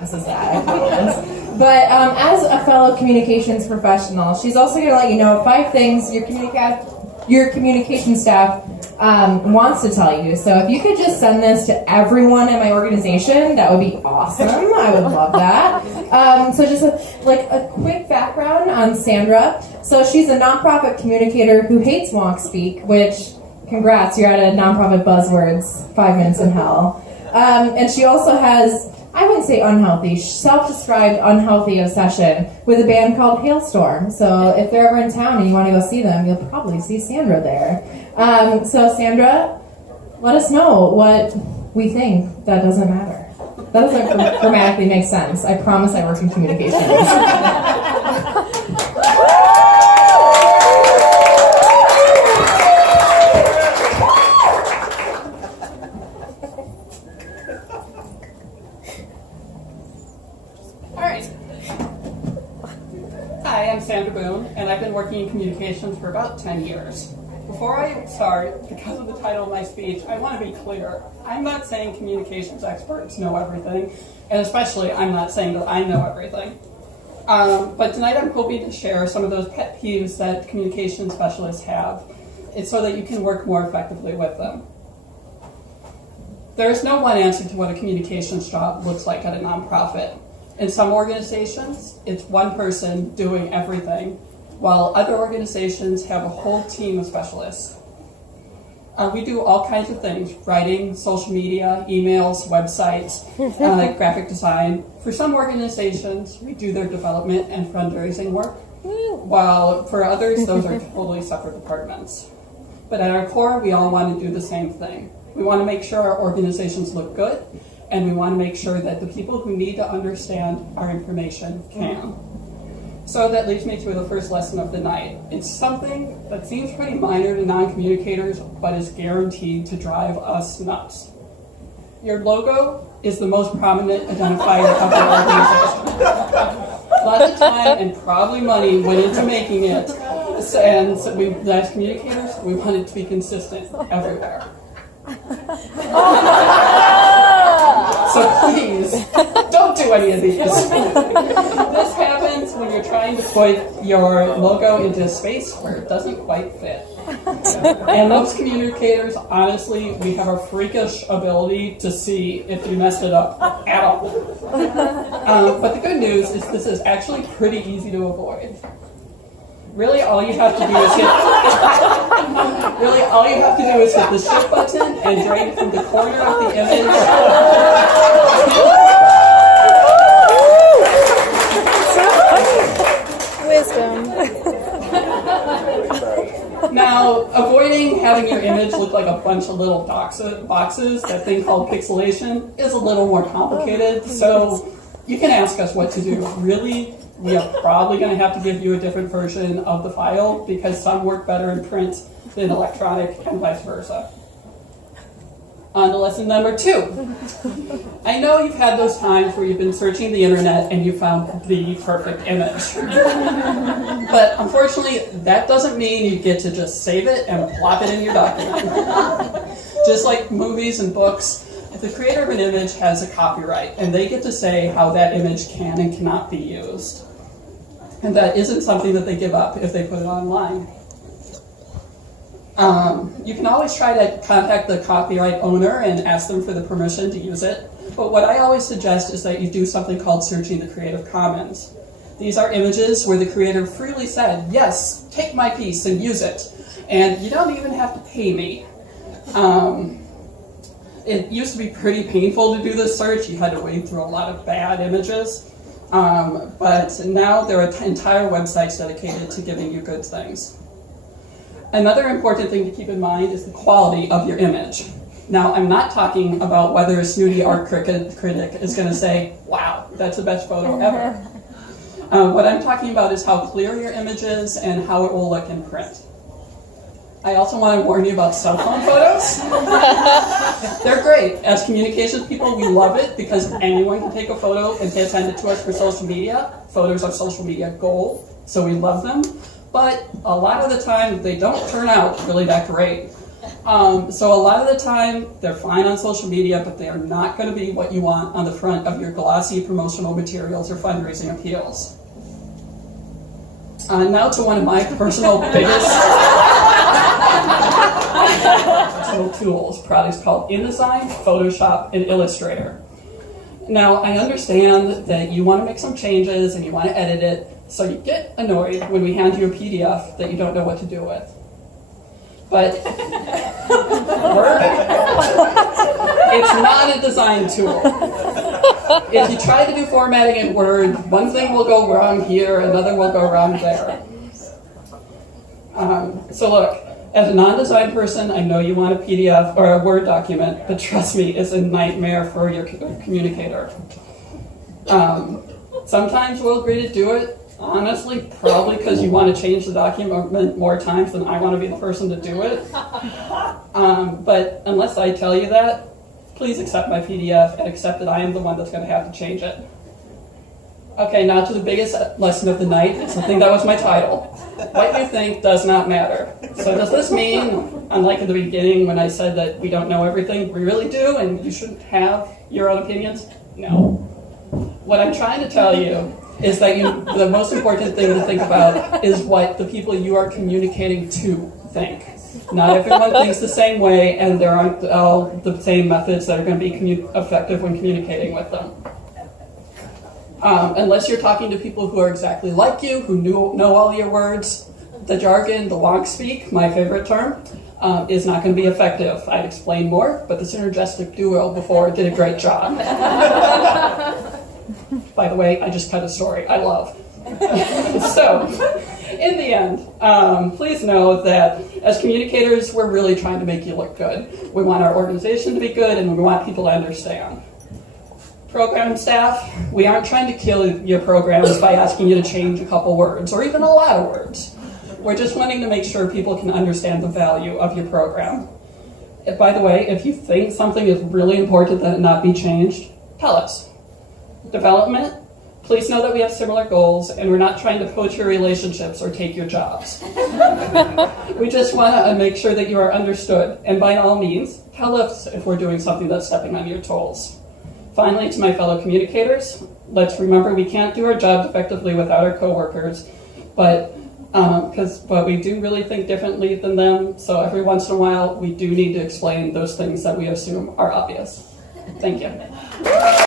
prefaces that, I promise. But as a fellow communications professional, she's also going to let you know 5 things your communication staff wants to tell you. So if you could just send this to everyone in my organization, that would be awesome. I would love that. So just a quick background on Sandra. So she's a nonprofit communicator who hates wonk-speak, which, congrats, you're at a nonprofit buzzwords, 5 minutes in hell. And she also has, I wouldn't say unhealthy, self-described unhealthy obsession with a band called Halestorm. So if they're ever in town and you want to go see them, you'll probably see Sandra there. So Sandra, let us know what we think that doesn't matter. That doesn't grammatically make sense. I promise I work in communications. Hi, I'm Sandra Boone, and I've been working in communications for about 10 years. Before I start, because of the title of my speech, I want to be clear. I'm not saying communications experts know everything, and especially I'm not saying that I know everything. But tonight I'm hoping to share some of those pet peeves that communication specialists have. It's so that you can work more effectively with them. There is no one answer to what a communications job looks like at a nonprofit. In some organizations, it's one person doing everything, while other organizations have a whole team of specialists. We do all kinds of things: writing, social media, emails, websites, graphic design. For some organizations, we do their development and fundraising work, while for others, those are totally separate departments. But at our core, we all want to do the same thing. We want to make sure our organizations look good, and we want to make sure that the people who need to understand our information can. So that leads me to the first lesson of the night. It's something that seems pretty minor to non-communicators, but is guaranteed to drive us nuts. Your logo is the most prominent identifier of your organization. Lots of time and probably money went into making it, and so we, as communicators, we want it to be consistent everywhere. So please, don't do any of these. This happens when you're trying to put your logo into a space where it doesn't quite fit. And most communicators, honestly, we have a freakish ability to see if you messed it up at all. But the good news is this is actually pretty easy to avoid. Really, all you have to do is hit the shift button and drag from the corner of the image. Wisdom. Now, avoiding having your image look like a bunch of little boxes, that thing called pixelation, is a little more complicated. So you can ask us what to do. Really, we are probably going to have to give you a different version of the file because some work better in print than electronic and vice versa. On to lesson number 2. I know you've had those times where you've been searching the internet and you found the perfect image. But unfortunately, that doesn't mean you get to just save it and plop it in your document. Just like movies and books, the creator of an image has a copyright, and they get to say how that image can and cannot be used. And that isn't something that they give up if they put it online. You can always try to contact the copyright owner and ask them for the permission to use it. But what I always suggest is that you do something called searching the Creative Commons. These are images where the creator freely said, yes, take my piece and use it. And you don't even have to pay me. It used to be pretty painful to do this search. You had to wade through a lot of bad images. But now there are entire websites dedicated to giving you good things. Another important thing to keep in mind is the quality of your image. Now, I'm not talking about whether a snooty art critic is going to say, wow, that's the best photo ever. What I'm talking about is how clear your image is and how it will look in print. I also want to warn you about cell phone photos. They're great. As communications people, we love it because anyone can take a photo and send it to us for social media. Photos are social media gold, so we love them. But a lot of the time, they don't turn out really that great. So a lot of the time, they're fine on social media, but they are not going to be what you want on the front of your glossy promotional materials or fundraising appeals. Now to one of my personal biggest personal tools, products called InDesign, Photoshop, and Illustrator. Now, I understand that you want to make some changes and you want to edit it, so you get annoyed when we hand you a PDF that you don't know what to do with. But Word, it's not a design tool. If you try to do formatting in Word, one thing will go wrong here, another will go wrong there. So look, as a non-design person, I know you want a PDF or a Word document, but trust me, it's a nightmare for your communicator. Sometimes we'll agree to do it, honestly, probably because you want to change the document more times than I want to be the person to do it. But unless I tell you that, please accept my PDF and accept that I am the one that's going to have to change it. Okay, now to the biggest lesson of the night, something that was my title. What you think does not matter. So does this mean, unlike in the beginning when I said that we don't know everything, we really do and you shouldn't have your own opinions? No. What I'm trying to tell you is that the most important thing to think about is what the people you are communicating to think. Not everyone thinks the same way, and there aren't all the same methods that are going to be effective when communicating with them. Unless you're talking to people who are exactly like you, who know all your words, the jargon, the wonk-speak, my favorite term, is not going to be effective. I'd explain more, but the synergistic duo before did a great job. By the way, I just cut a story I love. So, in the end, please know that as communicators, we're really trying to make you look good. We want our organization to be good, and we want people to understand. Program staff, we aren't trying to kill your programs by asking you to change a couple words, or even a lot of words. We're just wanting to make sure people can understand the value of your program. By the way, if you think something is really important that it not be changed, tell us. Development, please know that we have similar goals and we're not trying to poach your relationships or take your jobs. We just want to make sure that you are understood, and by all means, tell us if we're doing something that's stepping on your toes. Finally, to my fellow communicators, let's remember we can't do our jobs effectively without our coworkers, but we do really think differently than them, so every once in a while we do need to explain those things that we assume are obvious. Thank you.